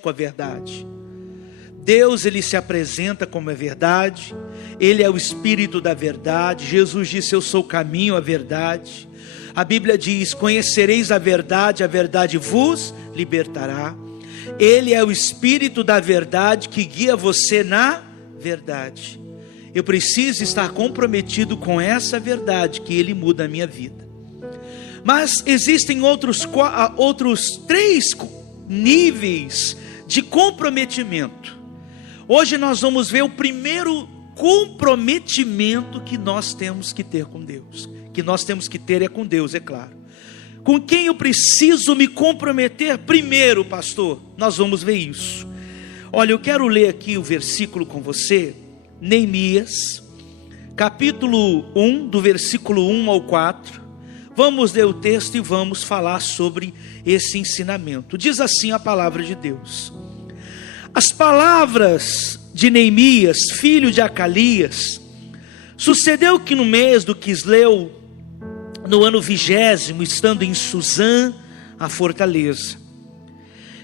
com a verdade. Deus, ele se apresenta como a verdade, ele é o Espírito da verdade. Jesus disse: eu sou o caminho, a verdade. A Bíblia diz: conhecereis a verdade vos libertará. Ele é o Espírito da verdade que guia você na verdade. Eu preciso estar comprometido com essa verdade, que ele muda a minha vida. Mas existem outros 3 níveis de comprometimento. Hoje nós vamos ver o primeiro comprometimento que nós temos que ter com Deus. Que nós temos que ter é com Deus, é claro. Com quem eu preciso me comprometer primeiro, pastor? Nós vamos ver isso. Olha, eu quero ler aqui o versículo com você. Neemias, capítulo 1, do versículo 1 ao 4. Vamos ler o texto e vamos falar sobre esse ensinamento. Diz assim a palavra de Deus: as palavras de Neemias, filho de Acalias. Sucedeu que no mês do Quisleu, no ano 20º, estando em Suzã, a fortaleza,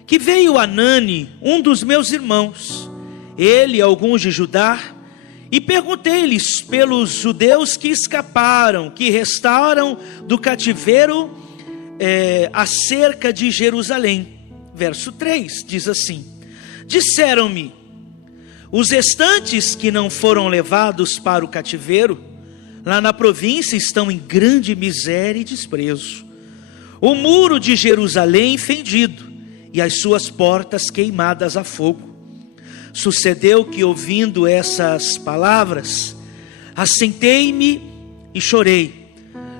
que veio Anani, um dos meus irmãos, ele e alguns de Judá, e perguntei-lhes pelos judeus que escaparam, que restaram do cativeiro acerca de Jerusalém. Verso 3 diz assim: disseram-me, os restantes que não foram levados para o cativeiro, lá na província estão em grande miséria e desprezo. O muro de Jerusalém fendido, e as suas portas queimadas a fogo. Sucedeu que, ouvindo essas palavras, assentei-me e chorei.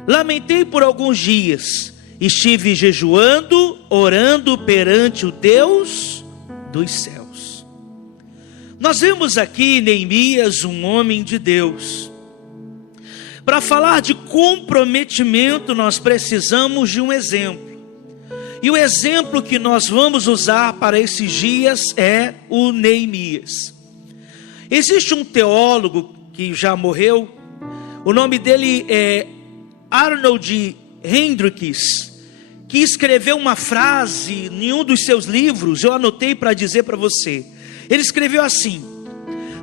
Lamentei por alguns dias, estive jejuando, orando perante o Deus dos céus. Nós vemos aqui Neemias, um homem de Deus. Para falar de comprometimento, nós precisamos de um exemplo. E o exemplo que nós vamos usar para esses dias é o Neemias. Existe um teólogo que já morreu, o nome dele é Arnold Hendricks, que escreveu uma frase em um dos seus livros, eu anotei para dizer para você. Ele escreveu assim: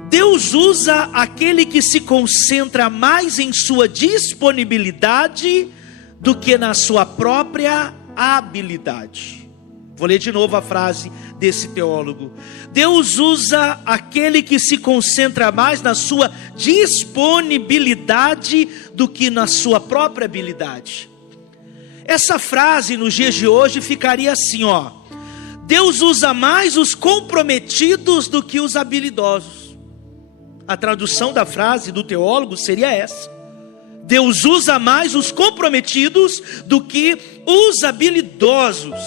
Deus usa aquele que se concentra mais em sua disponibilidade do que na sua própria habilidade. Vou ler de novo a frase desse teólogo. Deus usa aquele que se concentra mais na sua disponibilidade do que na sua própria habilidade. Essa frase nos dias de hoje ficaria assim, ó: Deus usa mais os comprometidos do que os habilidosos. A tradução da frase do teólogo seria essa: Deus usa mais os comprometidos do que os habilidosos.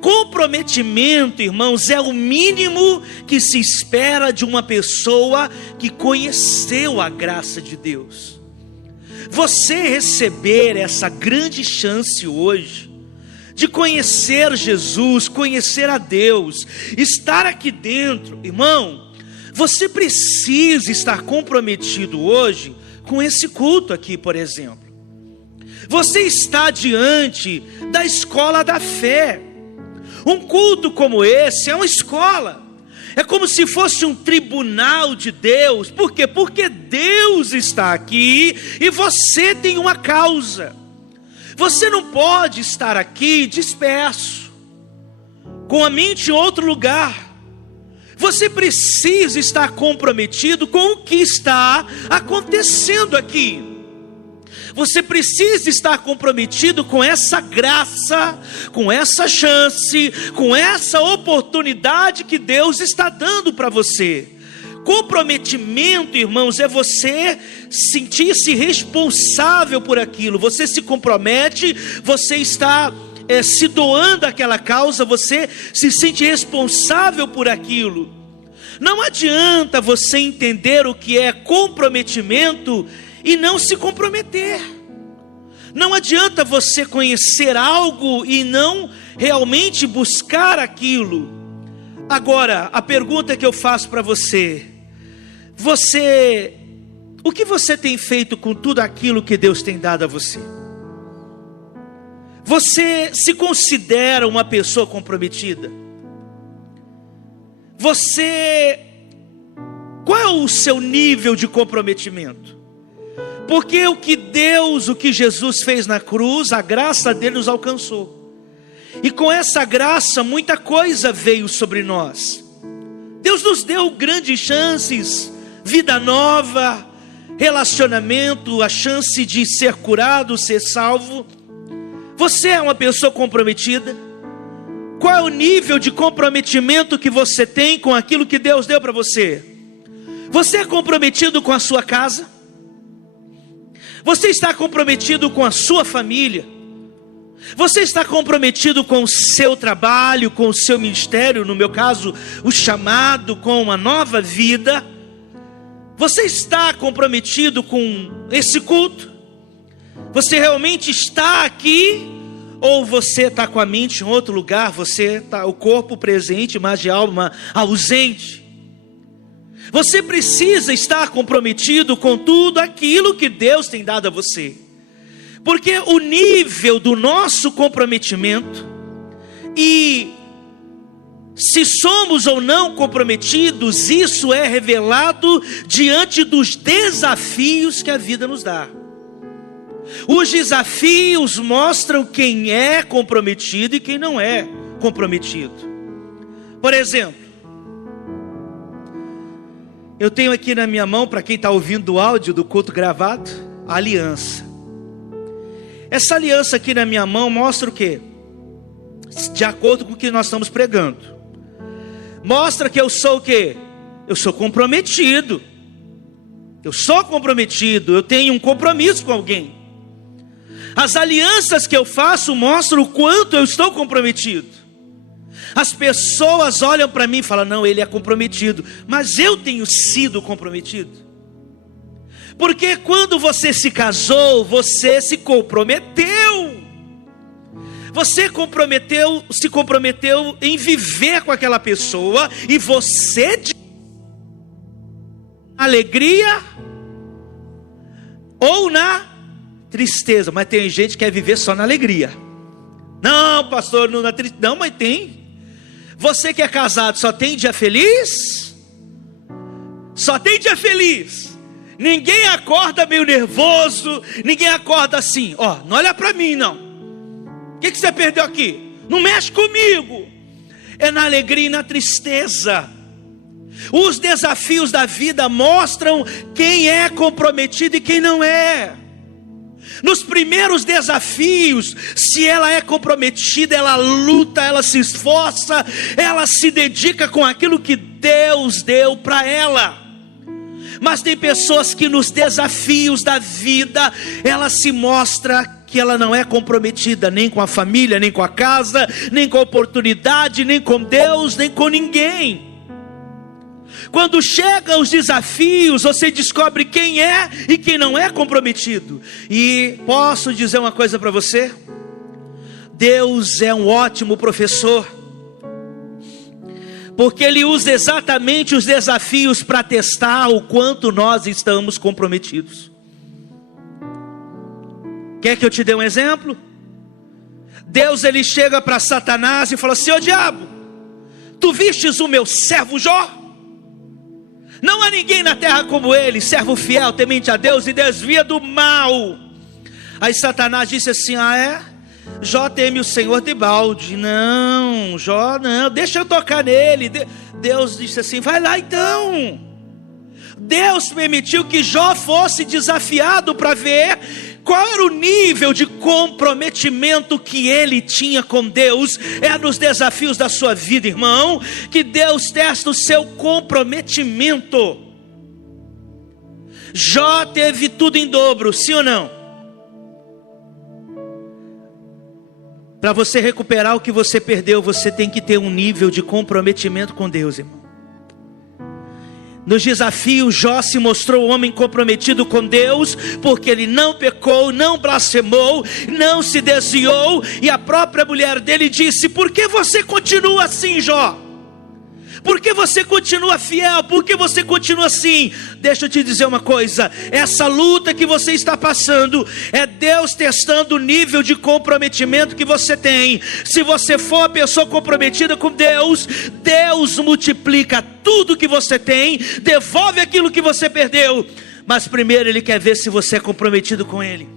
Comprometimento, irmãos, é o mínimo que se espera de uma pessoa que conheceu a graça de Deus. Você receber essa grande chance hoje de conhecer Jesus, conhecer a Deus, estar aqui dentro, irmão, você precisa estar comprometido hoje com esse culto aqui, por exemplo. Você está diante da escola da fé. Um culto como esse é uma escola. É como se fosse um tribunal de Deus. Por quê? Porque Deus está aqui e você tem uma causa. Você não pode estar aqui disperso, com a mente em outro lugar. Você precisa estar comprometido com o que está acontecendo aqui. Você precisa estar comprometido com essa graça, com essa chance, com essa oportunidade que Deus está dando para você. Comprometimento, irmãos, é você sentir-se responsável por aquilo. Você se compromete, você está se doando àquela causa, você se sente responsável por aquilo. Não adianta você entender o que é comprometimento e não se comprometer. Não adianta você conhecer algo e não realmente buscar aquilo. Agora, a pergunta que eu faço para você: o que você tem feito com tudo aquilo que Deus tem dado a você? Você se considera uma pessoa comprometida? qual é o seu nível de comprometimento? Porque o que Jesus fez na cruz, a graça dele nos alcançou. E com essa graça, muita coisa veio sobre nós. Deus nos deu grandes chances, vida nova, relacionamento, a chance de ser curado, ser salvo. Você é uma pessoa comprometida? Qual é o nível de comprometimento que você tem com aquilo que Deus deu para você? Você é comprometido com a sua casa? Você está comprometido com a sua família? Você está comprometido com o seu trabalho, com o seu ministério, no meu caso, o chamado, com uma nova vida? Você está comprometido com esse culto? Você realmente está aqui? Ou você está com a mente em outro lugar? Você está o corpo presente, mas de alma ausente. Você precisa estar comprometido com tudo aquilo que Deus tem dado a você. Porque o nível do nosso comprometimento, e se somos ou não comprometidos, isso é revelado diante dos desafios que a vida nos dá. Os desafios mostram quem é comprometido e quem não é comprometido. Por exemplo, eu tenho aqui na minha mão, para quem está ouvindo o áudio do culto gravado, a aliança. Essa aliança aqui na minha mão mostra o quê? De acordo com o que nós estamos pregando, mostra que eu sou o quê? Eu sou comprometido. Eu sou comprometido, eu tenho um compromisso com alguém. As alianças que eu faço mostram o quanto eu estou comprometido. As pessoas olham para mim e falam, não, ele é comprometido. Mas eu tenho sido comprometido. Porque quando você se casou, você se comprometeu. Você se comprometeu em viver com aquela pessoa. E você alegria ou na tristeza. Mas tem gente que quer viver só na alegria. Não, pastor, não na tristeza. Não, mas tem. Você que é casado, só tem dia feliz? Só tem dia feliz. Ninguém acorda meio nervoso. Ninguém acorda assim, ó, não olha para mim não. O que você perdeu aqui? Não mexe comigo. É na alegria e na tristeza. Os desafios da vida mostram quem é comprometido e quem não é. Nos primeiros desafios, se ela é comprometida, ela luta, ela se esforça, ela se dedica com aquilo que Deus deu para ela. Mas tem pessoas que nos desafios da vida, ela se mostra que ela não é comprometida nem com a família, nem com a casa, nem com a oportunidade, nem com Deus, nem com ninguém. Quando chegam os desafios, você descobre quem é e quem não é comprometido. E posso dizer uma coisa para você? Deus é um ótimo professor, porque Ele usa exatamente os desafios para testar o quanto nós estamos comprometidos. Quer que eu te dê um exemplo? Deus, Ele chega para Satanás e fala assim, ô diabo, tu vistes o meu servo Jó? Não há ninguém na terra como ele, servo fiel, temente a Deus e desvia do mal. Aí Satanás disse assim, ah é? Jó teme o Senhor de balde. Não, Jó não, deixa eu tocar nele. Deus disse assim, vai lá então. Deus permitiu que Jó fosse desafiado para ver qual era o nível de comprometimento que ele tinha com Deus. É nos desafios da sua vida, irmão, que Deus testa o seu comprometimento. Jó teve tudo em dobro, sim ou não? Para você recuperar o que você perdeu, você tem que ter um nível de comprometimento com Deus, irmão. Nos desafios, Jó se mostrou um homem comprometido com Deus, porque ele não pecou, não blasfemou, não se desviou. E a própria mulher dele disse, por que você continua assim, Jó? Por que você continua fiel? Por que você continua assim? Deixa eu te dizer uma coisa, essa luta que você está passando, é Deus testando o nível de comprometimento que você tem. Se você for uma pessoa comprometida com Deus, Deus Deus multiplica tudo que você tem, devolve aquilo que você perdeu, mas primeiro Ele quer ver se você é comprometido com Ele.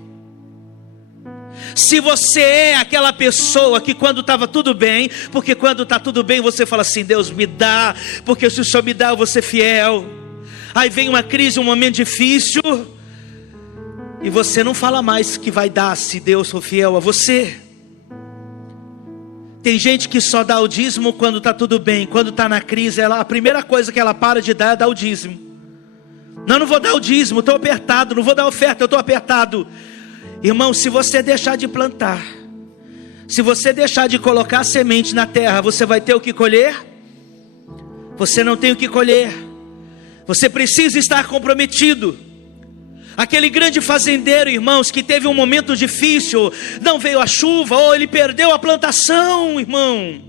Se você é aquela pessoa que quando estava tudo bem, porque quando está tudo bem você fala assim: Deus me dá, porque se o Senhor me dá eu vou ser fiel. Aí vem uma crise, um momento difícil, e você não fala mais que vai dar se Deus for fiel a você. Tem gente que só dá o dízimo quando está tudo bem. Quando está na crise, a primeira coisa que ela para de dar é dar o dízimo. Não vou dar o dízimo, estou apertado. Não vou dar oferta, eu estou apertado. Irmão, se você deixar de plantar, se você deixar de colocar semente na terra, você vai ter o que colher? Você não tem o que colher. Você precisa estar comprometido. Aquele grande fazendeiro, irmãos, que teve um momento difícil, não veio a chuva, ou ele perdeu a plantação, irmão.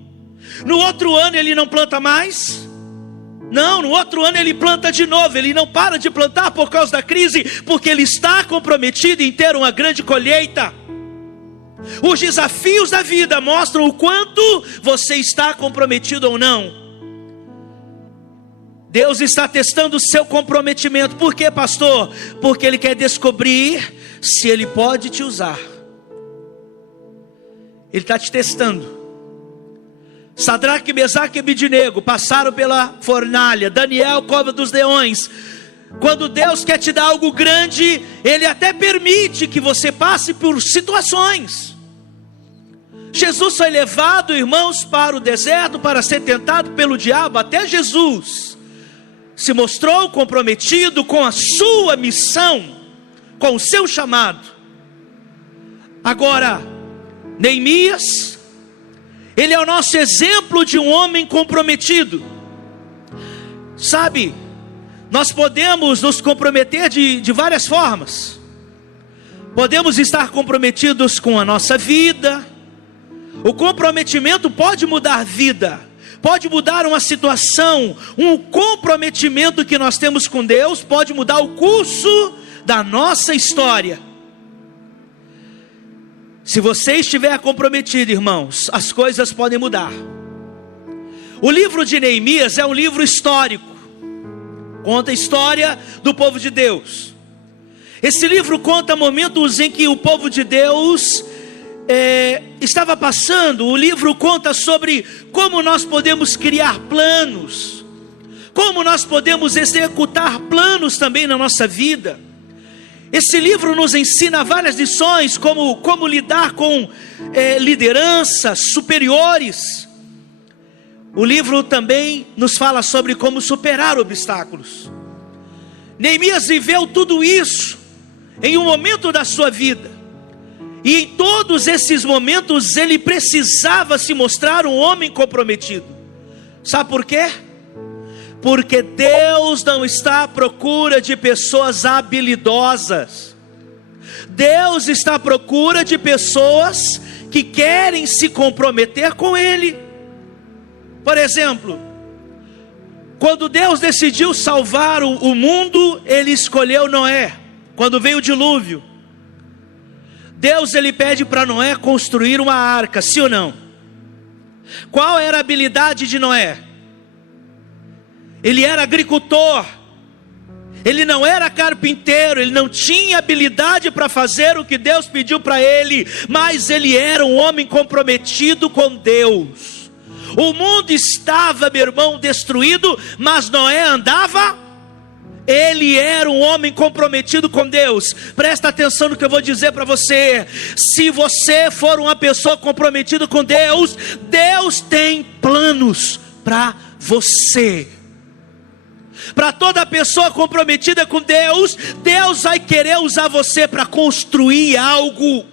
No outro ano ele não planta mais? Não, no outro ano ele planta de novo. Ele não para de plantar por causa da crise, porque ele está comprometido em ter uma grande colheita. Os desafios da vida mostram o quanto você está comprometido ou não. Deus está testando o seu comprometimento. Por quê, pastor? Porque Ele quer descobrir se Ele pode te usar. Ele está te testando. Sadraque, Mesaque e Abednego passaram pela fornalha. Daniel, cova dos leões. Quando Deus quer te dar algo grande, Ele até permite que você passe por situações. Jesus foi levado, irmãos, para o deserto para ser tentado pelo diabo. Até Jesus se mostrou comprometido com a sua missão, com o seu chamado. Agora, Neemias, ele é o nosso exemplo de um homem comprometido. Sabe, nós podemos nos comprometer de várias formas. Podemos estar comprometidos com a nossa vida. O comprometimento pode mudar vida, pode mudar uma situação. Um comprometimento que nós temos com Deus pode mudar o curso da nossa história. Se você estiver comprometido, irmãos, as coisas podem mudar. O livro de Neemias é um livro histórico, conta a história do povo de Deus. Esse livro conta momentos em que o povo de Deus estava passando. O livro conta sobre como nós podemos criar planos, como nós podemos executar planos também na nossa vida. Esse livro nos ensina várias lições, como lidar com lideranças superiores. O livro também nos fala sobre como superar obstáculos. Neemias viveu tudo isso em um momento da sua vida. E em todos esses momentos ele precisava se mostrar um homem comprometido. Sabe por quê? Porque Deus não está à procura de pessoas habilidosas. Deus está à procura de pessoas que querem se comprometer com Ele. Por exemplo, quando Deus decidiu salvar o mundo, Ele escolheu Noé. Quando veio o dilúvio, Deus ele pede para Noé construir uma arca, sim ou não? Qual era a habilidade de Noé? Ele era agricultor, ele não era carpinteiro, ele não tinha habilidade para fazer o que Deus pediu para ele, mas ele era um homem comprometido com Deus. O mundo estava, meu irmão, destruído, mas Noé andava. Ele era um homem comprometido com Deus. Presta atenção no que eu vou dizer para você. Se você for uma pessoa comprometida com Deus, Deus tem planos para você. Para toda pessoa comprometida com Deus, Deus vai querer usar você para construir algo.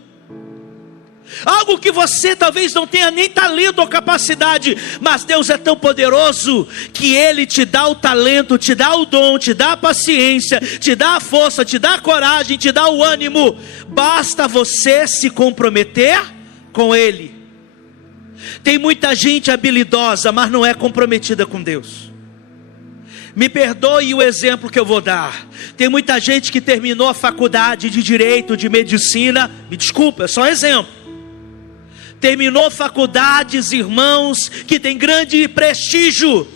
Algo que você talvez não tenha nem talento ou capacidade, mas Deus é tão poderoso que Ele te dá o talento, te dá o dom, te dá a paciência, te dá a força, te dá a coragem, te dá o ânimo. Basta você se comprometer com Ele. Tem muita gente habilidosa, mas não é comprometida com Deus. Me perdoe o exemplo que eu vou dar. Tem muita gente que terminou a faculdade de Direito, de Medicina. Me desculpa, é só um exemplo. Terminou faculdades, irmãos, que tem grande prestígio,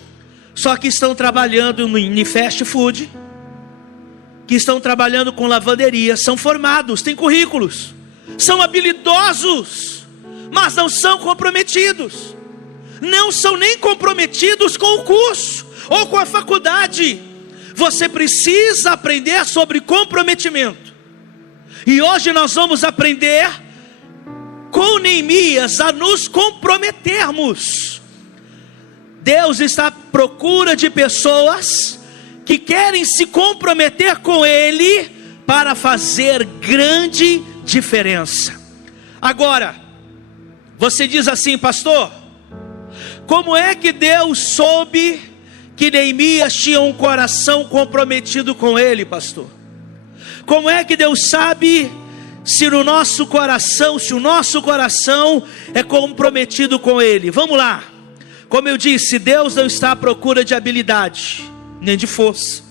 só que estão trabalhando em fast food, que estão trabalhando com lavanderia, são formados, têm currículos, são habilidosos, mas não são comprometidos, não são nem comprometidos com o curso ou com a faculdade. Você precisa aprender sobre comprometimento, e hoje nós vamos aprender com Neemias a nos comprometermos. Deus está à procura de pessoas que querem se comprometer com Ele para fazer grande diferença. Agora, você diz assim: pastor, como é que Deus soube que Neemias tinha um coração comprometido com Ele, pastor? Como é que Deus sabe se o nosso coração é comprometido com Ele? Vamos lá. Como eu disse, Deus não está à procura de habilidade, nem de força.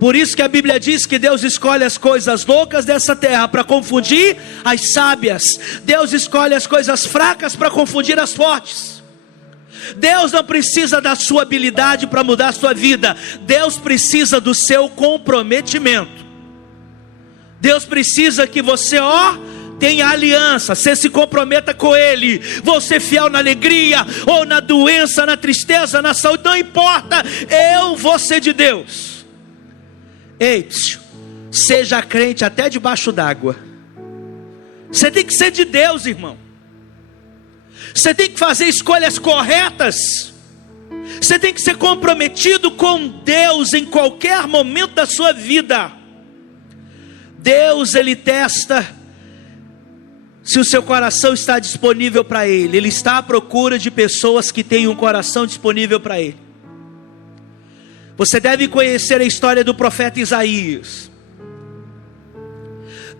Por isso que a Bíblia diz que Deus escolhe as coisas loucas dessa terra para confundir as sábias. Deus escolhe as coisas fracas para confundir as fortes. Deus não precisa da sua habilidade para mudar a sua vida. Deus precisa do seu comprometimento. Deus precisa que você, tenha aliança, você se comprometa com Ele. Vou ser fiel na alegria, ou na doença, na tristeza, na saúde, não importa, eu vou ser de Deus. Ei, seja crente até debaixo d'água. Você tem que ser de Deus, irmão. Você tem que fazer escolhas corretas. Você tem que ser comprometido com Deus em qualquer momento da sua vida. Deus, Ele testa se o seu coração está disponível para Ele. Ele está à procura de pessoas que têm um coração disponível para Ele. Você deve conhecer a história do profeta Isaías.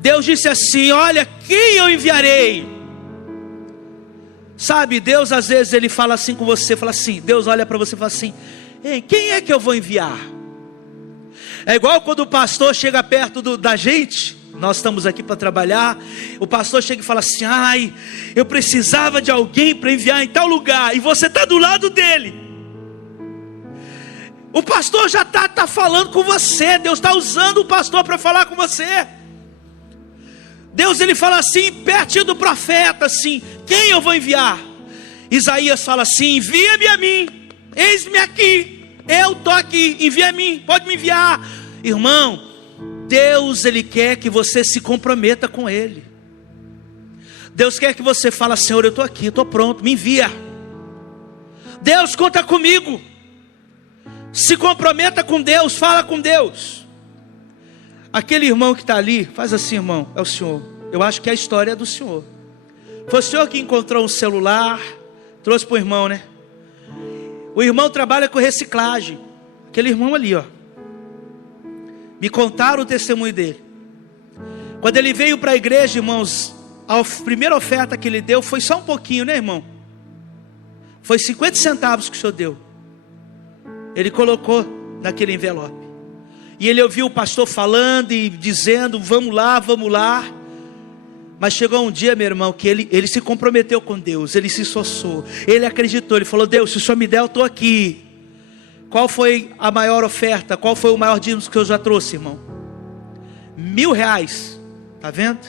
Deus disse assim: olha, quem eu enviarei? Sabe, Deus às vezes Ele fala assim com você, fala assim, Deus olha para você e fala assim: ei, quem é que eu vou enviar? É igual quando o pastor chega perto da gente. Nós estamos aqui para trabalhar. O pastor chega e fala assim: ai, eu precisava de alguém para enviar em tal lugar. E você está do lado dele. O pastor já está falando com você. Deus está usando o pastor para falar com você. Deus, ele fala assim, pertinho do profeta, assim: quem eu vou enviar? Isaías fala assim: envia-me a mim. Eis-me aqui. Eu estou aqui. Envia a mim. Pode me enviar. Irmão, Deus, Ele quer que você se comprometa com Ele. Deus quer que você fale: Senhor, eu estou aqui, estou pronto, me envia. Deus, conta comigo. Se comprometa com Deus, fala com Deus. Aquele irmão que está ali, faz assim, irmão, é o senhor. Eu acho que a história é do senhor. Foi o senhor que encontrou um celular, trouxe para o irmão, né? O irmão trabalha com reciclagem. Aquele irmão ali, me contaram o testemunho dele. Quando ele veio para a igreja, irmãos, a primeira oferta que ele deu foi só um pouquinho, né, irmão? Foi 50 centavos que o senhor deu. Ele colocou naquele envelope. E ele ouviu o pastor falando e dizendo: vamos lá, vamos lá. Mas chegou um dia, meu irmão, que ele se comprometeu com Deus. Ele se esforçou, ele acreditou. Ele falou: Deus, se o senhor me der, eu estou aqui. Qual foi a maior oferta? Qual foi o maior dízimo que eu já trouxe, irmão? R$1.000. Está vendo?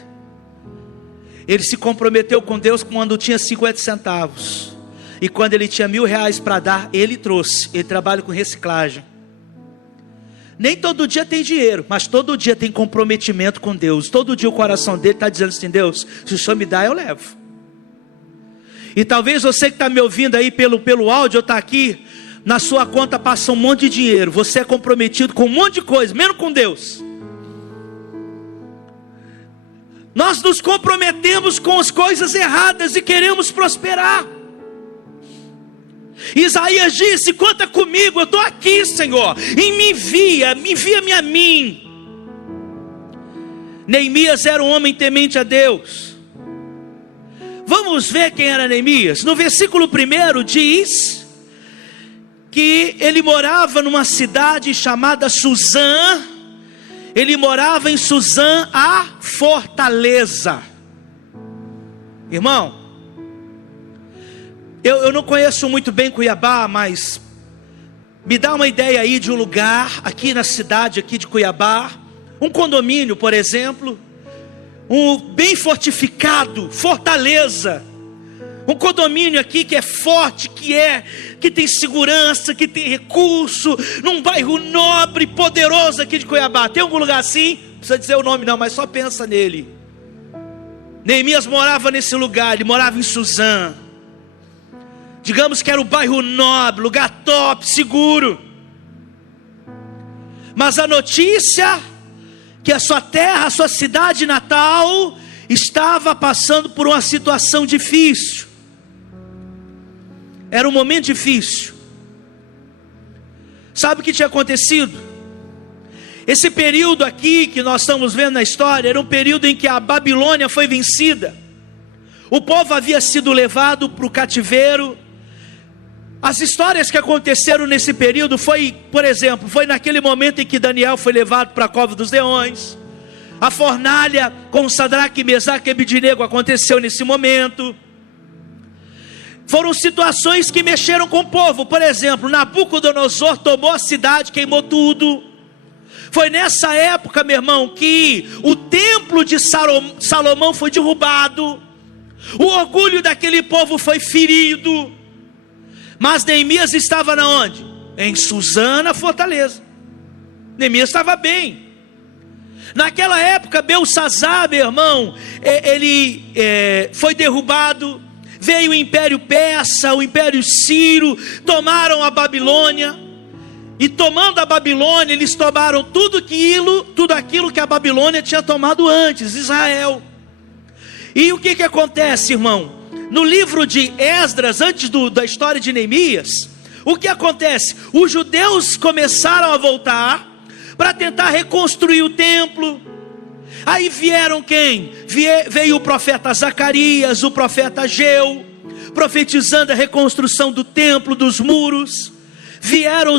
Ele se comprometeu com Deus quando tinha 50 centavos. E quando ele tinha R$1.000 para dar, ele trouxe. Ele trabalha com reciclagem. Nem todo dia tem dinheiro, mas todo dia tem comprometimento com Deus. Todo dia o coração dele está dizendo assim: Deus, se o senhor me dá, eu levo. E talvez você que está me ouvindo aí pelo áudio, ou está aqui, na sua conta passa um monte de dinheiro. Você é comprometido com um monte de coisa, menos com Deus. Nós nos comprometemos com as coisas erradas e queremos prosperar. Isaías disse: conta comigo, eu estou aqui, Senhor, e me envia-me a mim. Neemias era um homem temente a Deus. Vamos ver quem era Neemias. No versículo 1 diz que ele morava numa cidade chamada Suzã. Ele morava em Suzã, a fortaleza. Irmão, eu não conheço muito bem Cuiabá, mas Me dá uma ideia aí de um lugar, aqui na cidade aqui de Cuiabá, um condomínio, por exemplo, um bem fortificado, Fortaleza, um condomínio aqui que é forte, que tem segurança, que tem recurso, num bairro nobre, poderoso aqui de Cuiabá. Tem algum lugar assim? Não precisa dizer o nome não, mas só pensa nele. Neemias morava nesse lugar, ele morava em Suzã. Digamos que era o bairro nobre, lugar top, seguro. Mas a notícia que a sua terra, a sua cidade natal, estava passando por uma situação difícil. Era um momento difícil. Sabe o que tinha acontecido? Esse período aqui que nós estamos vendo na história, era um período em que a Babilônia foi vencida. O povo havia sido levado para o cativeiro. As histórias que aconteceram nesse período foi, por exemplo, foi naquele momento em que Daniel foi levado para a cova dos leões. A fornalha com Sadraque, Mesaque e Abednego aconteceu nesse momento. Foram situações que mexeram com o povo. Por exemplo, Nabucodonosor tomou a cidade, queimou tudo. Foi nessa época, meu irmão, que o templo de Salomão foi derrubado. O orgulho daquele povo foi ferido. Mas Neemias estava na onde? Em Suzã, na fortaleza. Neemias estava bem. Naquela época, Belsazar, meu irmão, ele foi derrubado. Veio o Império Persa, o Império Sírio, tomaram a Babilônia. E tomando a Babilônia, eles tomaram tudo aquilo que a Babilônia tinha tomado antes, Israel. E o que acontece, irmão? No livro de Esdras, antes da história de Neemias, o que acontece? Os judeus começaram a voltar para tentar reconstruir o templo. Aí vieram quem? Veio o profeta Zacarias, o profeta Ageu, profetizando a reconstrução do templo, dos muros. Vieram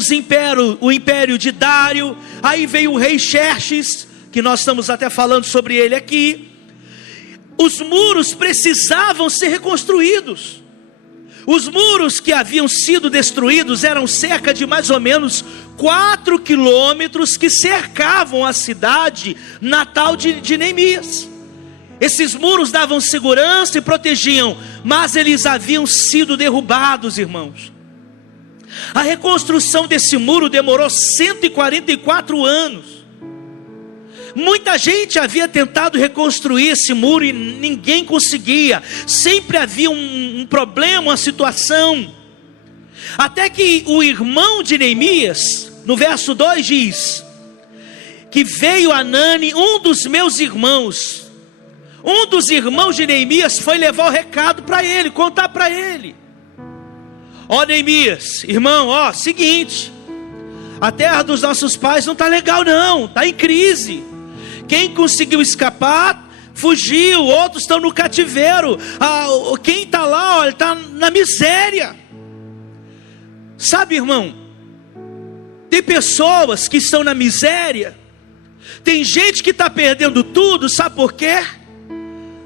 o império de Dário. Aí veio o rei Xerxes, que nós estamos até falando sobre ele aqui. Os muros precisavam ser reconstruídos. Os muros que haviam sido destruídos eram cerca de mais ou menos 4 quilômetros que cercavam a cidade natal de Neemias. Esses muros davam segurança e protegiam, mas eles haviam sido derrubados, irmãos. A reconstrução desse muro demorou 144 anos. Muita gente havia tentado reconstruir esse muro e ninguém conseguia. Sempre havia um problema, uma situação. Até que o irmão de Neemias, no verso 2 diz, que veio Anani, um dos meus irmãos. Um dos irmãos de Neemias foi levar o recado para ele, contar para ele. Ó Neemias, irmão, seguinte, a terra dos nossos pais não está legal não, está em crise. Quem conseguiu escapar, fugiu, outros estão no cativeiro. Quem está lá, olha, está na miséria. Sabe, irmão, tem pessoas que estão na miséria, tem gente que está perdendo tudo, sabe por quê?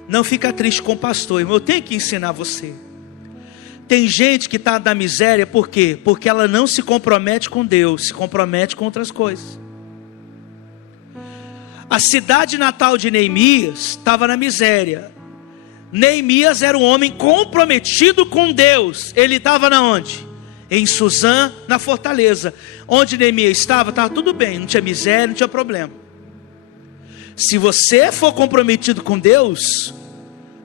Não fica triste com o pastor, irmão, eu tenho que ensinar você. Tem gente que está na miséria, por quê? Porque ela não se compromete com Deus, se compromete com outras coisas. A cidade natal de Neemias estava na miséria. Neemias era um homem comprometido com Deus. Ele estava na onde? Em Suzã, na fortaleza. Onde Neemias estava tudo bem, não tinha miséria, não tinha problema. Se você for comprometido com Deus,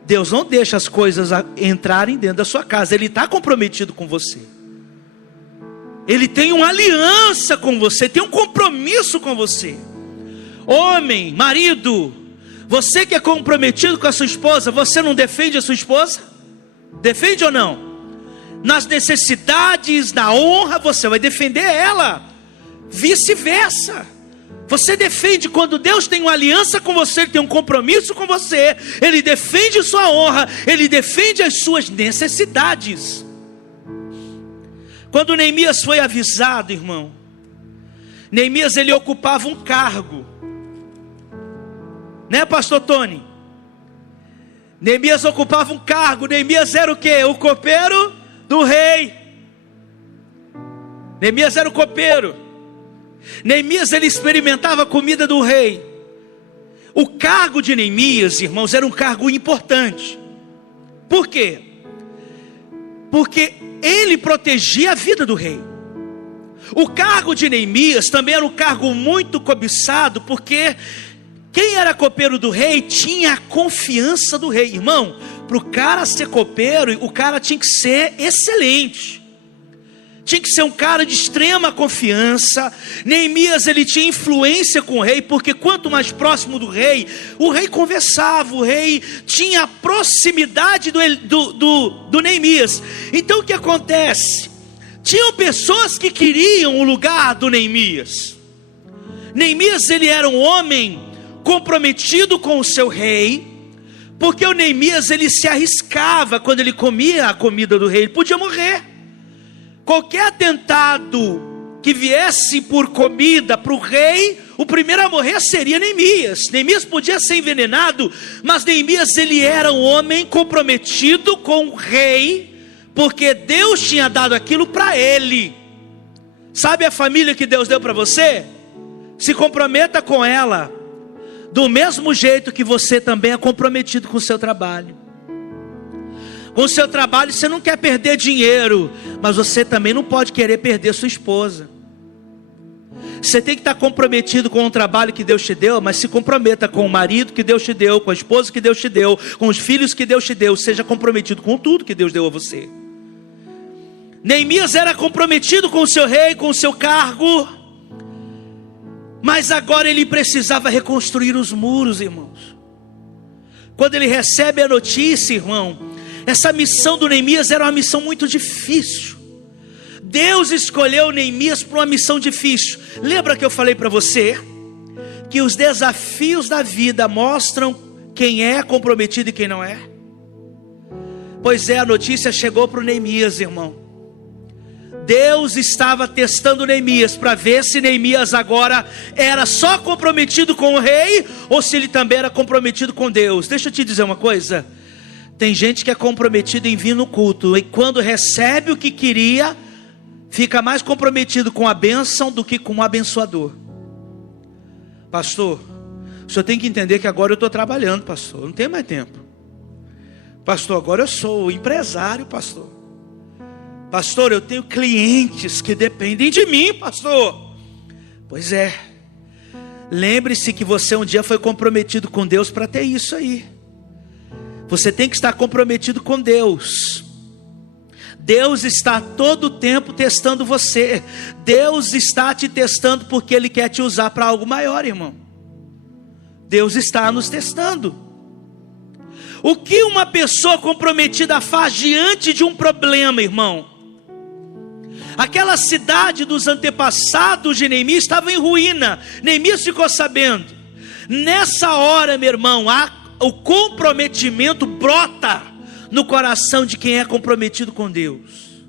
Deus não deixa as coisas entrarem dentro da sua casa. Ele está comprometido com você. Ele tem uma aliança com você, tem um compromisso com você. Homem, marido, você que é comprometido com a sua esposa, você não defende a sua esposa? Defende ou não? Nas necessidades, na honra, você vai defender ela. Vice-versa. Você defende quando Deus tem uma aliança com você, Ele tem um compromisso com você, Ele defende sua honra, Ele defende as suas necessidades. Quando Neemias foi avisado, irmão, Neemias ele ocupava um cargo, né, pastor Tony? Neemias ocupava um cargo. Neemias era o quê? O copeiro do rei. Neemias era o copeiro. Neemias, ele experimentava a comida do rei. O cargo de Neemias, irmãos, era um cargo importante. Por quê? Porque ele protegia a vida do rei. O cargo de Neemias também era um cargo muito cobiçado, porque quem era copeiro do rei tinha a confiança do rei. Irmão, para o cara ser copeiro, o cara tinha que ser excelente. Tinha que ser um cara de extrema confiança. Neemias, ele tinha influência com o rei, porque quanto mais próximo do rei, o rei conversava, o rei tinha a proximidade do Neemias. Então o que acontece? Tinham pessoas que queriam o lugar do Neemias. Neemias, ele era um homem comprometido com o seu rei, porque o Neemias, ele se arriscava quando ele comia a comida do rei, ele podia morrer. Qualquer atentado que viesse por comida para o rei, o primeiro a morrer seria Neemias. Neemias podia ser envenenado, mas Neemias, ele era um homem comprometido com o rei, porque Deus tinha dado aquilo para ele. Sabe a família que Deus deu para você? Se comprometa com ela, do mesmo jeito que você também é comprometido com o seu trabalho. Com o seu trabalho você não quer perder dinheiro, mas você também não pode querer perder sua esposa. Você tem que estar comprometido com o trabalho que Deus te deu, mas se comprometa com o marido que Deus te deu, com a esposa que Deus te deu, com os filhos que Deus te deu. Seja comprometido com tudo que Deus deu a você. Neemias era comprometido com o seu rei, com o seu cargo, mas agora ele precisava reconstruir os muros, irmãos. Quando ele recebe a notícia, irmão, essa missão do Neemias era uma missão muito difícil. Deus escolheu Neemias para uma missão difícil. Lembra que eu falei para você que os desafios da vida mostram quem é comprometido e quem não é? Pois é, a notícia chegou para o Neemias, irmão. Deus estava testando Neemias para ver se Neemias agora era só comprometido com o rei ou se ele também era comprometido com Deus. Deixa eu te dizer uma coisa. Tem gente que é comprometida em vir no culto, e quando recebe o que queria, fica mais comprometido com a bênção do que com o abençoador. Pastor, o senhor tem que entender que agora eu estou trabalhando, pastor, eu não tenho mais tempo. Pastor, agora eu sou empresário, pastor. Pastor, eu tenho clientes que dependem de mim, pastor. Pois é, lembre-se que você um dia foi comprometido com Deus para ter isso aí. Você tem que estar comprometido com Deus. Deus está todo o tempo testando você. Deus está te testando porque Ele quer te usar para algo maior, irmão. Deus está nos testando. O que uma pessoa comprometida faz diante de um problema, irmão? Aquela cidade dos antepassados de Neemias estava em ruína. Neemias ficou sabendo. Nessa hora, meu irmão, o comprometimento brota no coração de quem é comprometido com Deus.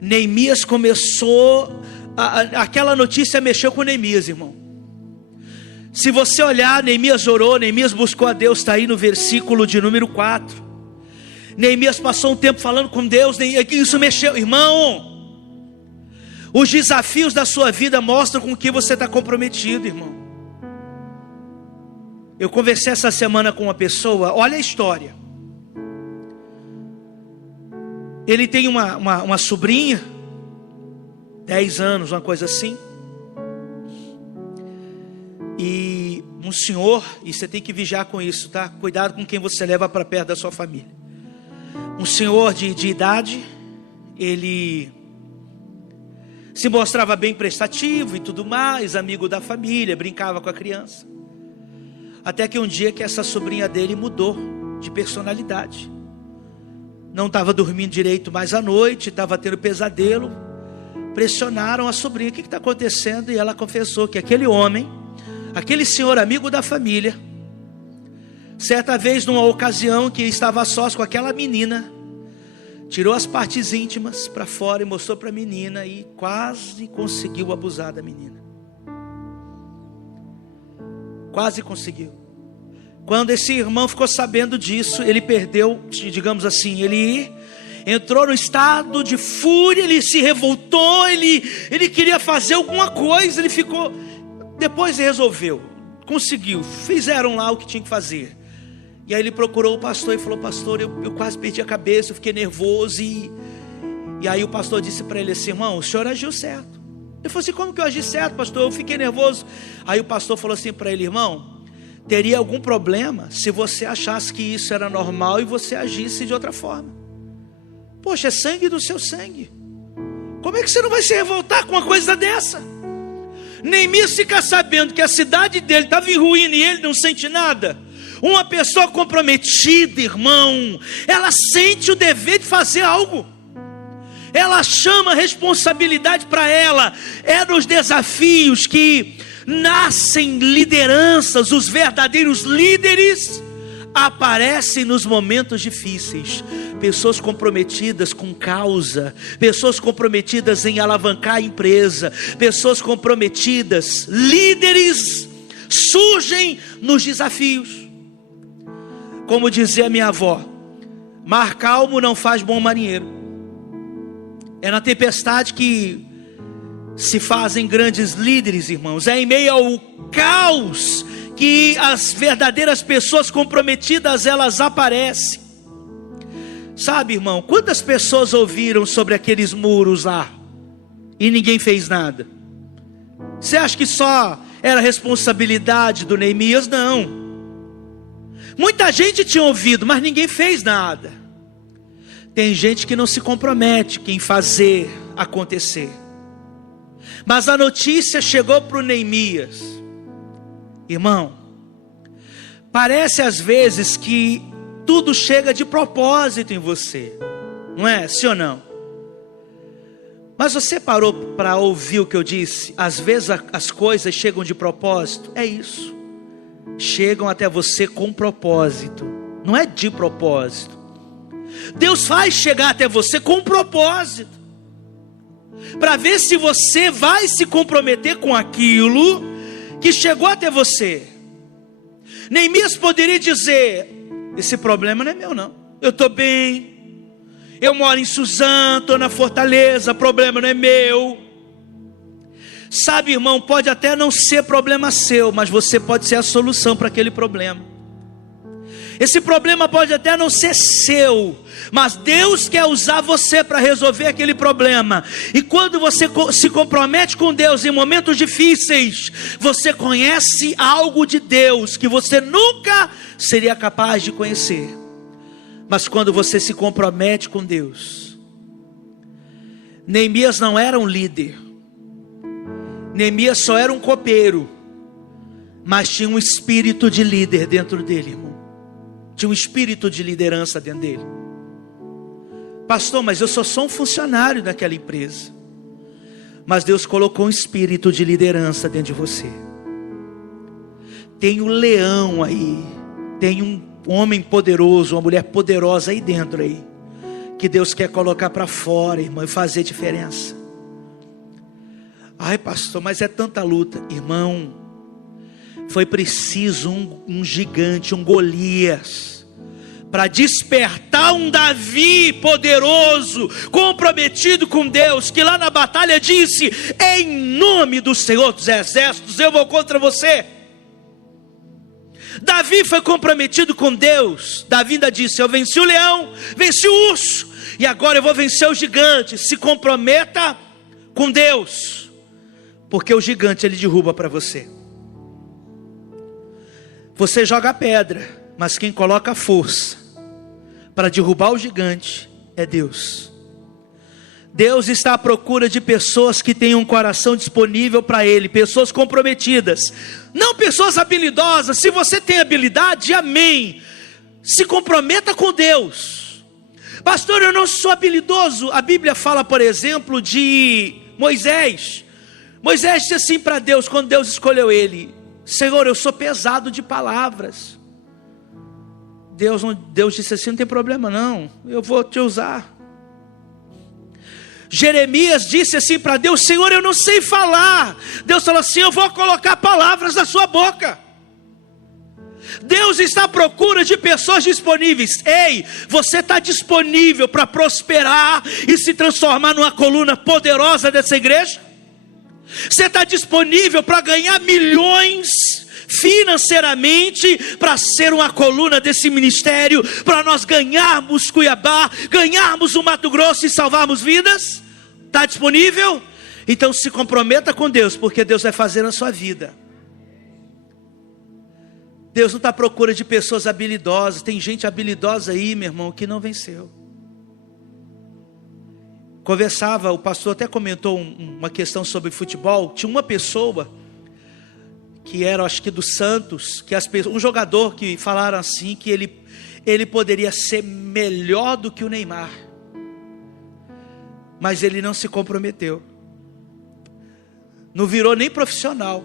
Neemias começou, aquela notícia mexeu com Neemias, irmão. Se você olhar, Neemias orou, Neemias buscou a Deus, está aí no versículo de número 4. Neemias passou um tempo falando com Deus, isso mexeu, irmão. Os desafios da sua vida mostram com que você está comprometido, irmão. Eu conversei essa semana com uma pessoa, olha a história. Ele tem uma sobrinha, 10 anos, uma coisa assim. E um senhor, e você tem que vigiar com isso, tá? Cuidado com quem você leva para perto da sua família. Um senhor de idade, ele se mostrava bem prestativo e tudo mais, amigo da família, brincava com a criança. Até que um dia que essa sobrinha dele mudou de personalidade. Não estava dormindo direito mais à noite, estava tendo pesadelo. Pressionaram a sobrinha, o que está acontecendo? E ela confessou que aquele homem, aquele senhor amigo da família, certa vez numa ocasião que estava a sós com aquela menina, tirou as partes íntimas para fora e mostrou para a menina e quase conseguiu abusar da menina. Quase conseguiu. Quando esse irmão ficou sabendo disso, ele perdeu, digamos assim, ele entrou no estado de fúria, ele se revoltou, ele queria fazer alguma coisa, ele ficou, depois resolveu, conseguiu, fizeram lá o que tinha que fazer. E aí ele procurou o pastor e falou: pastor, eu quase perdi a cabeça, eu fiquei nervoso. E aí o pastor disse para ele assim: irmão, o senhor agiu certo. Ele falou assim: como que eu agi certo, pastor? Eu fiquei nervoso. Aí o pastor falou assim para ele: irmão, teria algum problema se você achasse que isso era normal e você agisse de outra forma. Poxa, é sangue do seu sangue. Como é que você não vai se revoltar com uma coisa dessa? Neemias fica sabendo que a cidade dele estava em ruína e ele não sente nada. Uma pessoa comprometida, irmão, ela sente o dever de fazer algo. Ela chama a responsabilidade para ela. É nos desafios que nascem lideranças. Os verdadeiros líderes aparecem nos momentos difíceis. Pessoas comprometidas com causa, pessoas comprometidas em alavancar a empresa, pessoas comprometidas, líderes, surgem nos desafios. Como dizia minha avó: mar calmo não faz bom marinheiro. É na tempestade que se fazem grandes líderes, irmãos. É em meio ao caos que as verdadeiras pessoas comprometidas, elas aparecem. Sabe, irmão, quantas pessoas ouviram sobre aqueles muros lá e ninguém fez nada? Você acha que só era responsabilidade do Neemias? Não. Muita gente tinha ouvido, mas ninguém fez nada. Tem gente que não se compromete em fazer acontecer. Mas a notícia chegou para o Neemias. Irmão, parece às vezes que tudo chega de propósito em você, não é? Sim ou não? Mas você parou para ouvir o que eu disse? Às vezes as coisas chegam de propósito. É isso. Chegam até você com propósito, não é de propósito. Deus faz chegar até você com propósito, para ver se você vai se comprometer com aquilo que chegou até você. Neemias poderia dizer: esse problema não é meu não, eu estou bem, eu moro em Suzano, estou na Fortaleza, problema não é meu. Sabe, irmão, pode até não ser problema seu, mas você pode ser a solução para aquele problema. Esse problema pode até não ser seu, mas Deus quer usar você para resolver aquele problema. E quando você se compromete com Deus em momentos difíceis, você conhece algo de Deus que você nunca seria capaz de conhecer. Mas quando você se compromete com Deus, Neemias não era um líder, Neemias só era um copeiro, mas tinha um espírito de líder dentro dele, irmão. Tinha um espírito de liderança dentro dele. Pastor, mas eu sou só um funcionário daquela empresa. Mas Deus colocou um espírito de liderança dentro de você. Tem um leão aí, tem um homem poderoso, uma mulher poderosa aí dentro aí, que Deus quer colocar para fora, irmão, e fazer diferença. Ai, pastor, mas é tanta luta. Irmão, foi preciso um gigante, um Golias, para despertar um Davi poderoso, comprometido com Deus, que lá na batalha disse: em nome do Senhor dos Exércitos, eu vou contra você. Davi foi comprometido com Deus. Davi ainda disse: eu venci o leão, venci o urso, e agora eu vou vencer o gigante. Se comprometa com Deus, porque o gigante ele derruba para você. Você joga a pedra, mas quem coloca a força para derrubar o gigante é Deus. Deus está à procura de pessoas que tenham um coração disponível para Ele, pessoas comprometidas, não pessoas habilidosas. Se você tem habilidade, amém, se comprometa com Deus. Pastor, eu não sou habilidoso. A Bíblia fala, por exemplo, de Moisés. Moisés disse assim para Deus, quando Deus escolheu ele: Senhor, eu sou pesado de palavras. Deus disse assim: não tem problema não, eu vou te usar. Jeremias disse assim para Deus: Senhor, eu não sei falar. Deus falou assim: eu vou colocar palavras na sua boca. Deus está à procura de pessoas disponíveis. Ei, você está disponível para prosperar e se transformar numa coluna poderosa dessa igreja? Você está disponível para ganhar milhões financeiramente, para ser uma coluna desse ministério, para nós ganharmos Cuiabá, ganharmos o Mato Grosso e salvarmos vidas? Está disponível? Então se comprometa com Deus, porque Deus vai fazer na sua vida. Deus não está à procura de pessoas habilidosas. Tem gente habilidosa aí, meu irmão, que não venceu. Conversava, o pastor até comentou uma questão sobre futebol. Tinha uma pessoa que era, acho que do Santos, que um jogador que falaram assim, que ele poderia ser melhor do que o Neymar, mas ele não se comprometeu, não virou nem profissional,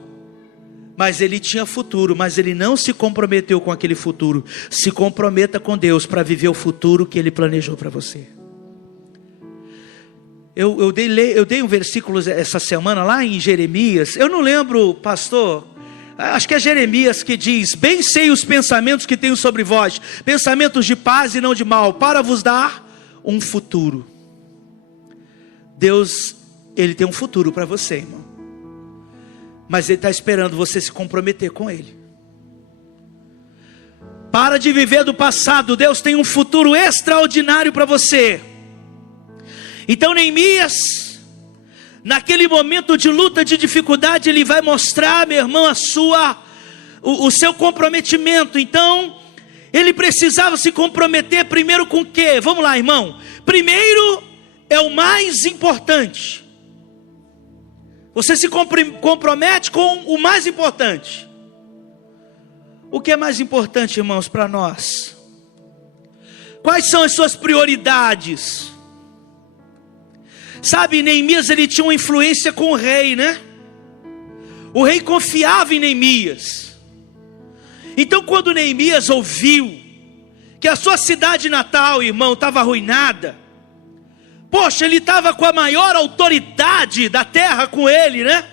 mas ele tinha futuro, mas ele não se comprometeu com aquele futuro. Se comprometa com Deus para viver o futuro que Ele planejou para você. Eu dei um versículo essa semana lá em Jeremias, eu não lembro, pastor, acho que é Jeremias que diz: bem sei os pensamentos que tenho sobre vós, pensamentos de paz e não de mal, para vos dar um futuro. Deus, Ele tem um futuro para você, irmão, mas Ele está esperando você se comprometer com Ele. Para de viver do passado, Deus tem um futuro extraordinário para você. Então Neemias, naquele momento de luta, de dificuldade, ele vai mostrar, meu irmão, o seu comprometimento. Então ele precisava se comprometer primeiro com o quê? Vamos lá, irmão. Primeiro é o mais importante. Você se compromete com o mais importante. O que é mais importante, irmãos, para nós? Quais são as suas prioridades? Sabe, Neemias, ele tinha uma influência com o rei, né? O rei confiava em Neemias. Então quando Neemias ouviu que a sua cidade natal, irmão, estava arruinada, poxa, ele estava com a maior autoridade da terra com ele, né?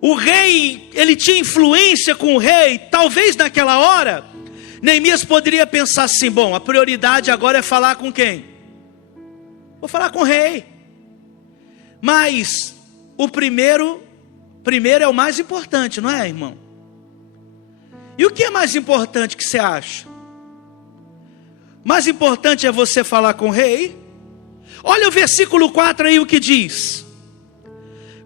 O rei, ele tinha influência com o rei. Talvez naquela hora Neemias poderia pensar assim: bom, a prioridade agora é falar com quem? Vou falar com o rei. Mas o primeiro é o mais importante, não é, irmão? E o que é mais importante que você acha? Mais importante é você falar com o rei? Olha o versículo 4 aí, o que diz.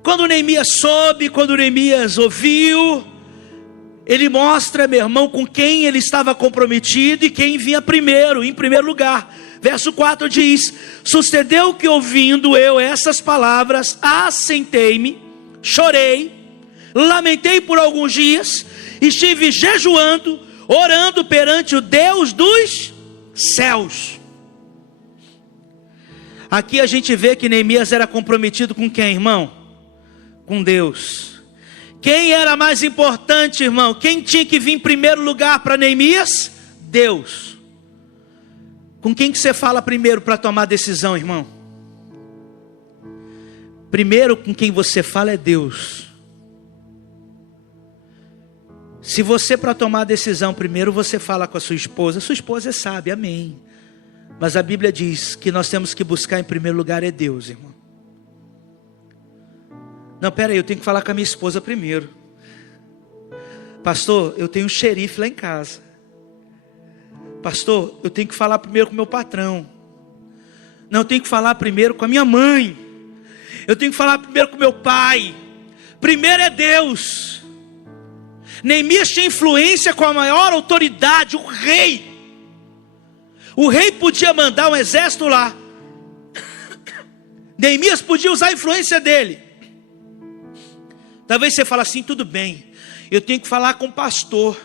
Quando Neemias soube, quando Neemias ouviu, ele mostra, meu irmão, com quem ele estava comprometido e quem vinha primeiro, em primeiro lugar. Verso 4 diz: sucedeu que ouvindo eu essas palavras, assentei-me, chorei, lamentei por alguns dias, estive jejuando, orando perante o Deus dos céus. Aqui a gente vê que Neemias era comprometido com quem, irmão? Com Deus. Quem era mais importante, irmão? Quem tinha que vir em primeiro lugar para Neemias? Deus. Com quem que você fala primeiro para tomar decisão, irmão? Primeiro com quem você fala é Deus. Se você, para tomar decisão, primeiro você fala com a sua esposa sabe, amém. Mas a Bíblia diz que nós temos que buscar em primeiro lugar é Deus, irmão. Não, pera aí, eu tenho que falar com a minha esposa primeiro. Pastor, eu tenho um xerife lá em casa. Pastor, eu tenho que falar primeiro com o meu patrão. Não, eu tenho que falar primeiro com a minha mãe. Eu tenho que falar primeiro com o meu pai. Primeiro é Deus. Neemias tinha influência com a maior autoridade, o rei. O rei podia mandar um exército lá. Neemias podia usar a influência dele. Talvez você fale assim: tudo bem, eu tenho que falar com o pastor,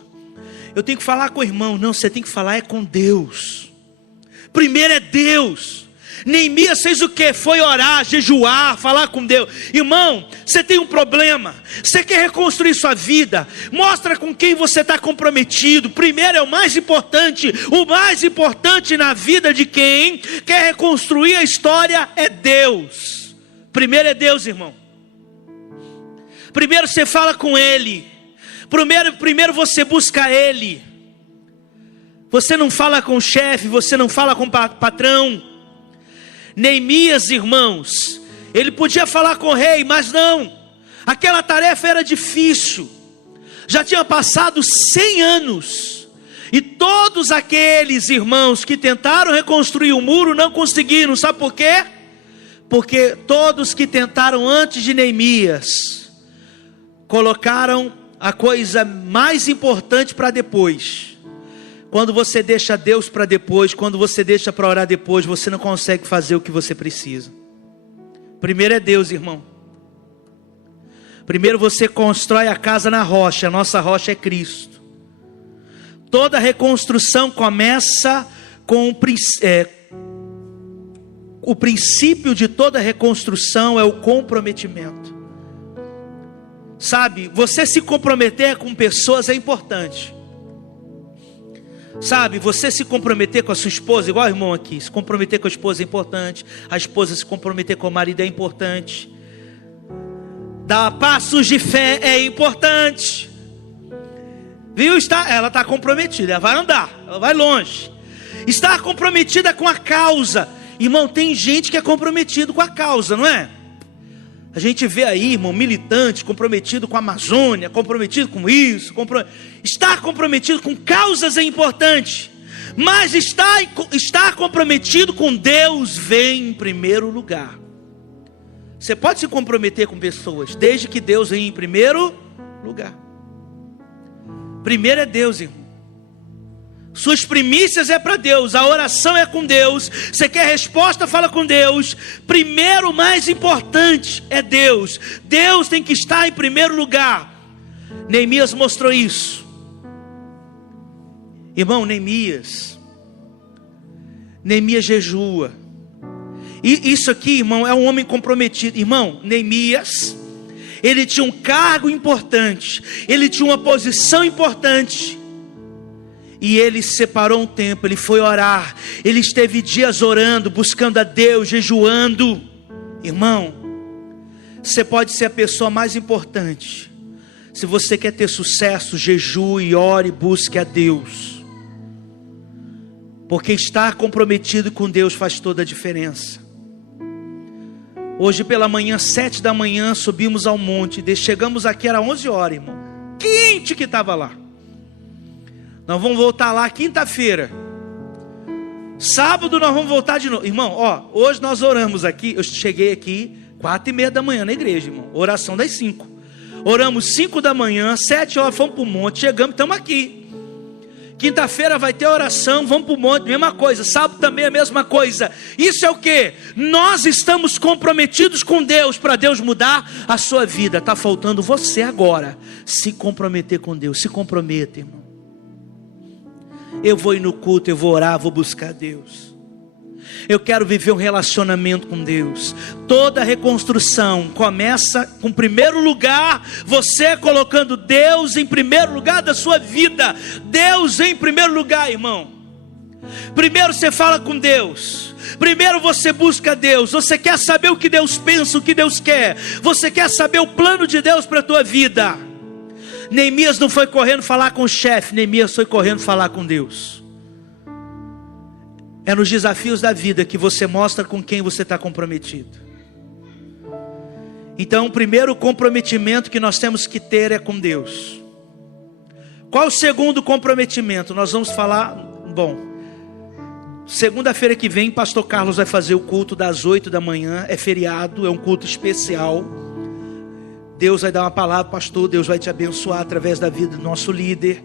eu tenho que falar com o irmão. Não, você tem que falar é com Deus. Primeiro é Deus. Neemias fez o que? Foi orar, jejuar, falar com Deus. Irmão, você tem um problema, você quer reconstruir sua vida, mostra com quem você está comprometido. Primeiro é o mais importante. O mais importante na vida de quem quer reconstruir a história é Deus. Primeiro é Deus, irmão. Primeiro você fala com Ele. Primeiro você busca Ele. Você não fala com o chefe, você não fala com o patrão. Neemias, irmãos, ele podia falar com o rei, mas não. Aquela tarefa era difícil. Já tinha passado 100 anos. E todos aqueles irmãos que tentaram reconstruir o muro não conseguiram. Sabe por quê? Porque todos que tentaram antes de Neemias colocaram a coisa mais importante para depois. Quando você deixa Deus para depois, quando você deixa para orar depois, você não consegue fazer o que você precisa. Primeiro é Deus, irmão. Primeiro você constrói a casa na rocha. A nossa rocha é Cristo. Toda reconstrução começa com o princípio de toda reconstrução é o comprometimento. Sabe, você se comprometer com pessoas é importante. Sabe, você se comprometer com a sua esposa, igual o irmão aqui, se comprometer com a esposa é importante. A esposa se comprometer com o marido é importante. Dar passos de fé é importante. Viu? Ela está comprometida, ela vai andar, ela vai longe. Estar comprometida com a causa. Irmão, tem gente que é comprometido com a causa, não é? A gente vê aí, irmão, militante comprometido com a Amazônia, comprometido com isso. Estar comprometido com causas é importante. Mas estar comprometido com Deus vem em primeiro lugar. Você pode se comprometer com pessoas, desde que Deus venha em primeiro lugar. Primeiro é Deus, irmão. Suas primícias é para Deus, a oração é com Deus. Você quer resposta, fala com Deus. Primeiro, mais importante é Deus. Deus tem que estar em primeiro lugar. Neemias mostrou isso. Irmão, Neemias jejua. E isso aqui, irmão, é um homem comprometido. Irmão, Neemias, ele tinha um cargo importante, ele tinha uma posição importante. E ele separou um tempo, ele foi orar, ele esteve dias orando, buscando a Deus, jejuando. Irmão, você pode ser a pessoa mais importante. Se você quer ter sucesso, jejue, ore, busque a Deus. Porque estar comprometido com Deus faz toda a diferença. Hoje pela manhã, 7 da manhã, subimos ao monte, chegamos aqui, era 11 horas, irmão. Quente que estava lá. Nós vamos voltar lá quinta-feira. Sábado nós vamos voltar de novo. Irmão, hoje nós oramos aqui. Eu cheguei aqui 4:30 da manhã na igreja, irmão. Oração das 5. Oramos 5 da manhã, 7 horas, fomos para o monte. Chegamos, estamos aqui. Quinta-feira vai ter oração, vamos para o monte, mesma coisa. Sábado também é a mesma coisa. Isso é o que? Nós estamos comprometidos com Deus, para Deus mudar a sua vida. Está faltando você agora se comprometer com Deus. Se comprometa, irmão. Eu vou ir no culto, eu vou orar, vou buscar Deus. Eu quero viver um relacionamento com Deus. Toda reconstrução começa com primeiro lugar, você colocando Deus em primeiro lugar da sua vida. Deus em primeiro lugar, irmão. Primeiro você fala com Deus. Primeiro você busca Deus. Você quer saber o que Deus pensa, o que Deus quer. Você quer saber o plano de Deus para a tua vida. Neemias não foi correndo falar com o chefe, Neemias foi correndo falar com Deus. É nos desafios da vida que você mostra com quem você está comprometido. Então o primeiro comprometimento que nós temos que ter é com Deus. Qual o segundo comprometimento? Nós vamos falar, segunda-feira que vem, pastor Carlos vai fazer o culto das 8 da manhã, é feriado, é um culto especial. Deus vai dar uma palavra, pastor, Deus vai te abençoar através da vida do nosso líder.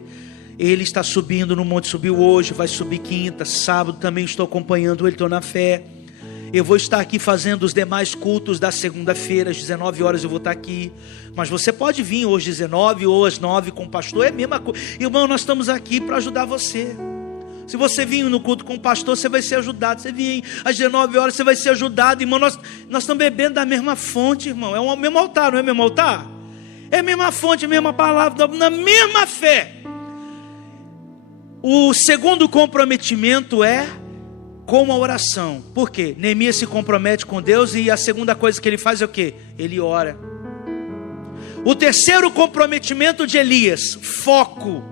Ele está subindo no monte, subiu hoje, vai subir quinta, sábado também estou acompanhando ele, estou na fé. Eu vou estar aqui fazendo os demais cultos da segunda-feira, às 19 horas eu vou estar aqui. Mas você pode vir hoje às 19 ou às 9 com o pastor, é a mesma coisa. Irmão, nós estamos aqui para ajudar você. Se você vir no culto com o pastor, você vai ser ajudado. Você vir às 19 horas, você vai ser ajudado. Irmão, nós estamos bebendo da mesma fonte, irmão. É o mesmo altar, não é o mesmo altar? É a mesma fonte, a mesma palavra, na mesma fé. O segundo comprometimento é com a oração. Por quê? Neemias se compromete com Deus e a segunda coisa que ele faz é o quê? Ele ora. O terceiro comprometimento de Elias, foco.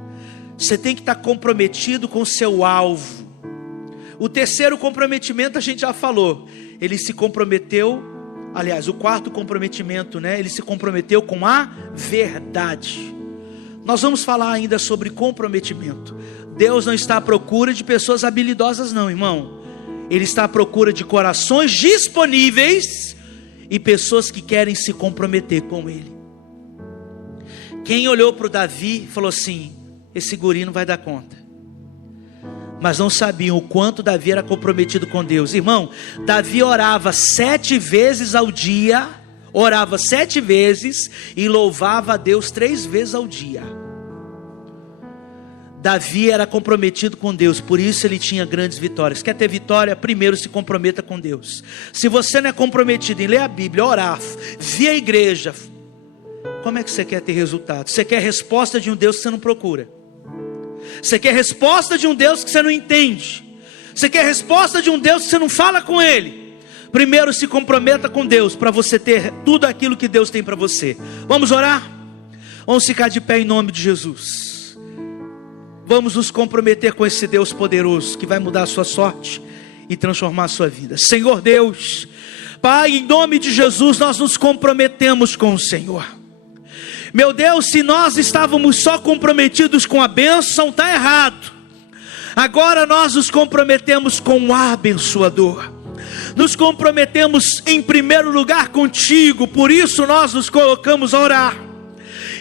Você tem que estar comprometido com o seu alvo. O terceiro comprometimento a gente já falou. Ele se comprometeu, aliás, o quarto comprometimento, né? Ele se comprometeu com a verdade. Nós vamos falar ainda sobre comprometimento. Deus não está à procura de pessoas habilidosas não, irmão. Ele está à procura de corações disponíveis e pessoas que querem se comprometer com Ele. Quem olhou para o Davi e falou assim: esse guri não vai dar conta. Mas não sabiam o quanto Davi era comprometido com Deus. Irmão, Davi orava 7 vezes ao dia, orava 7 vezes e louvava a Deus 3 vezes ao dia. Davi era comprometido com Deus, por isso ele tinha grandes vitórias. Quer ter vitória? Primeiro se comprometa com Deus. Se você não é comprometido em ler a Bíblia, orar, vir à igreja, como é que você quer ter resultado? Você quer resposta de um Deus que você não procura. Você quer resposta de um Deus que você não entende. Você quer resposta de um Deus que você não fala com Ele. Primeiro se comprometa com Deus, para você ter tudo aquilo que Deus tem para você. Vamos orar? Vamos ficar de pé em nome de Jesus. Vamos nos comprometer com esse Deus poderoso, que vai mudar a sua sorte e transformar a sua vida. Senhor Deus, Pai, em nome de Jesus, nós nos comprometemos com o Senhor. Meu Deus, se nós estávamos só comprometidos com a bênção, está errado. Agora nós nos comprometemos com o abençoador. Nos comprometemos em primeiro lugar contigo, por isso nós nos colocamos a orar.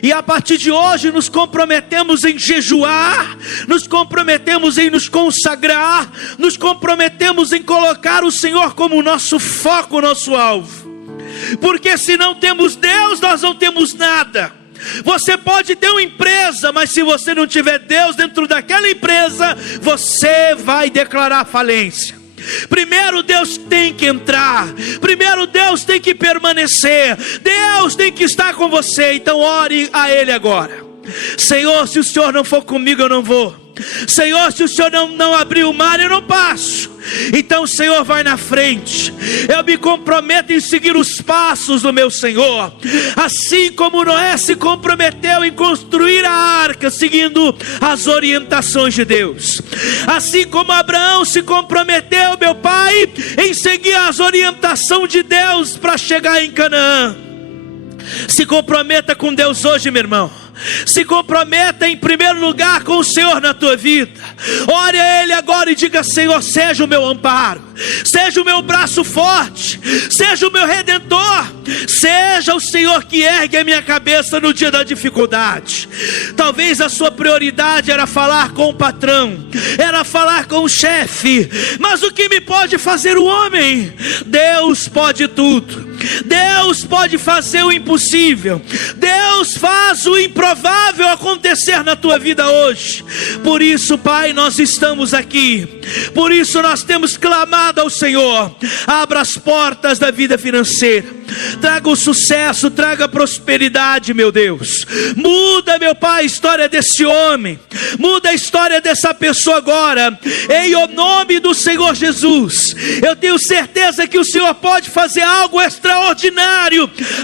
E a partir de hoje nos comprometemos em jejuar, nos comprometemos em nos consagrar, nos comprometemos em colocar o Senhor como nosso foco, nosso alvo. Porque se não temos Deus, nós não temos nada. Você pode ter uma empresa, mas se você não tiver Deus dentro daquela empresa, você vai declarar falência. Primeiro Deus tem que entrar, primeiro Deus tem que permanecer, Deus tem que estar com você. Então ore a Ele agora. Senhor, se o Senhor não for comigo, eu não vou. Senhor, se o Senhor não abrir o mar, eu não passo. Então o Senhor vai na frente. Eu me comprometo em seguir os passos do meu Senhor. Assim como Noé se comprometeu em construir a arca, seguindo as orientações de Deus. Assim como Abraão se comprometeu, meu pai, em seguir as orientações de Deus para chegar em Canaã. Se comprometa com Deus hoje, meu irmão. Se comprometa em primeiro lugar com o Senhor na tua vida. Ore a Ele agora e diga: Senhor, seja o meu amparo, seja o meu braço forte, seja o meu redentor, seja o Senhor que ergue a minha cabeça no dia da dificuldade. Talvez a sua prioridade era falar com o patrão, era falar com o chefe, mas o que me pode fazer o homem? Deus pode tudo. Deus pode fazer o impossível. Deus faz o improvável acontecer na tua vida hoje. Por isso, Pai, nós estamos aqui. Por isso nós temos clamado ao Senhor. Abra as portas da vida financeira. Traga o sucesso, traga a prosperidade, meu Deus. Muda, meu Pai, a história desse homem. Muda a história dessa pessoa agora. Em o nome do Senhor Jesus. Eu tenho certeza que o Senhor pode fazer algo extraordinário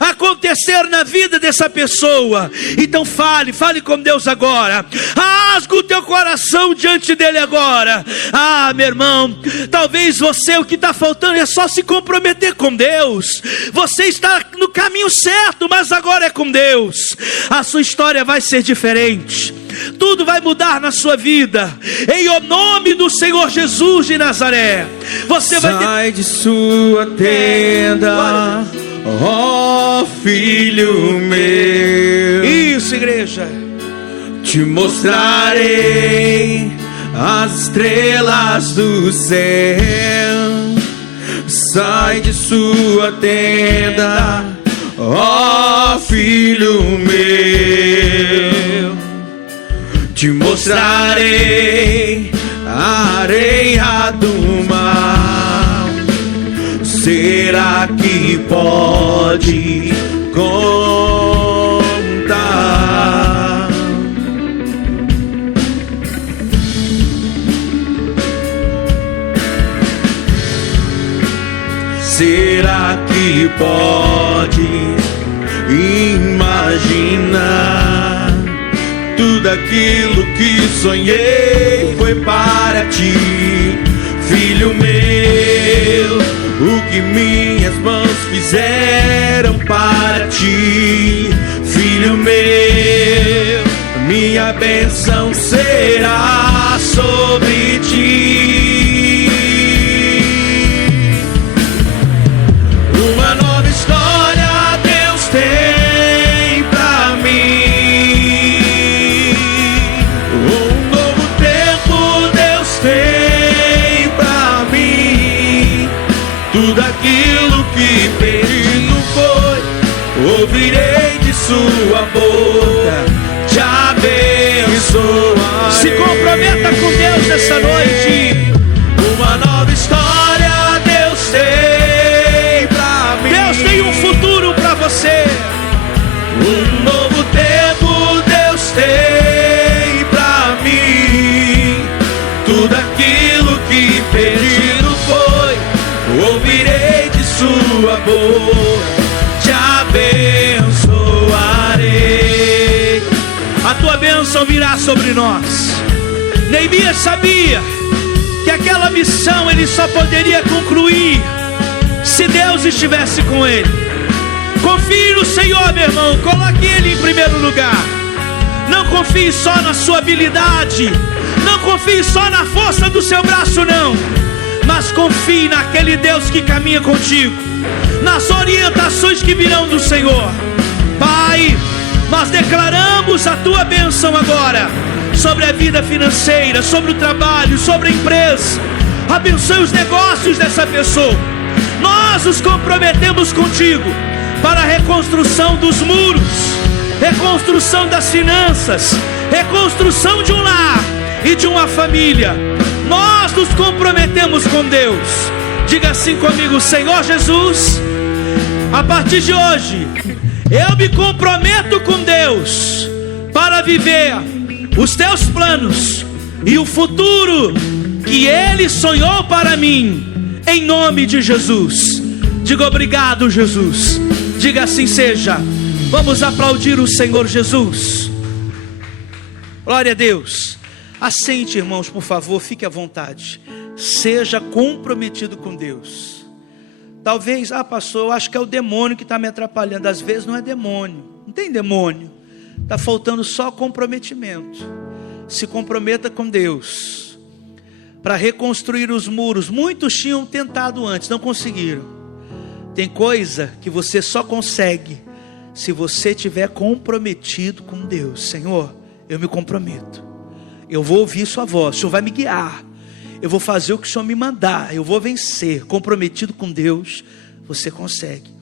acontecer na vida dessa pessoa. Então fale com Deus agora. Rasga o teu coração diante dele agora. Ah, meu irmão, talvez você, o que está faltando é só se comprometer com Deus. Você está no caminho certo, mas agora é com Deus. A sua história vai ser diferente. Tudo vai mudar na sua vida. Em o nome do Senhor Jesus de Nazaré. Você vai ter... Sai de sua tenda, ó filho meu. Isso, igreja. Te mostrarei as estrelas do céu. Sai de sua tenda, ó filho meu. Te mostrarei a areia do mar. Será que pode contar? Será que pode imaginar? aquilo que sonhei foi para ti, filho meu. O que minhas mãos fizeram para ti, filho meu. Minha bênção será sobre ti. Uma nova história Deus tem pra mim. Um novo tempo Deus tem pra mim. Tudo aquilo que perdido foi, ouvirei de sua boca, te abençoarei. Se comprometa com Deus nessa noite. Uma nova história Deus tem pra mim. Deus tem um futuro pra você. Um novo tempo Deus tem pra mim. Tudo aquilo que perdido foi, ouvirei de sua boca, te abençoarei. A tua bênção virá sobre nós. Neemias sabia que aquela missão ele só poderia concluir se Deus estivesse com ele. Confie no Senhor, meu irmão. Coloque Ele em primeiro lugar. Não confie só na sua habilidade, não confie só na força do seu braço, não. Mas confie naquele Deus que caminha contigo, nas orientações que virão do Senhor. Pai, nós declaramos a tua bênção agora sobre a vida financeira, sobre o trabalho, sobre a empresa. Abençoe os negócios dessa pessoa. Nós nos comprometemos contigo para a reconstrução dos muros, reconstrução das finanças, reconstrução de um lar e de uma família. Nós nos comprometemos com Deus. Diga assim comigo: Senhor Jesus, a partir de hoje eu me comprometo com Deus para viver os teus planos e o futuro que Ele sonhou para mim, em nome de Jesus. Diga obrigado, Jesus. Diga assim seja. Vamos aplaudir o Senhor Jesus. Glória a Deus. Assente, irmãos, por favor, fique à vontade. Seja comprometido com Deus. Talvez, pastor, eu acho que é o demônio que está me atrapalhando. Às vezes não é demônio, não tem demônio. Está faltando só comprometimento. Se comprometa com Deus para reconstruir os muros. Muitos tinham tentado antes, não conseguiram. Tem coisa que você só consegue se você estiver comprometido com Deus. Senhor, eu me comprometo. Eu vou ouvir sua voz, o Senhor vai me guiar. Eu vou fazer o que o Senhor me mandar, eu vou vencer. Comprometido com Deus, você consegue.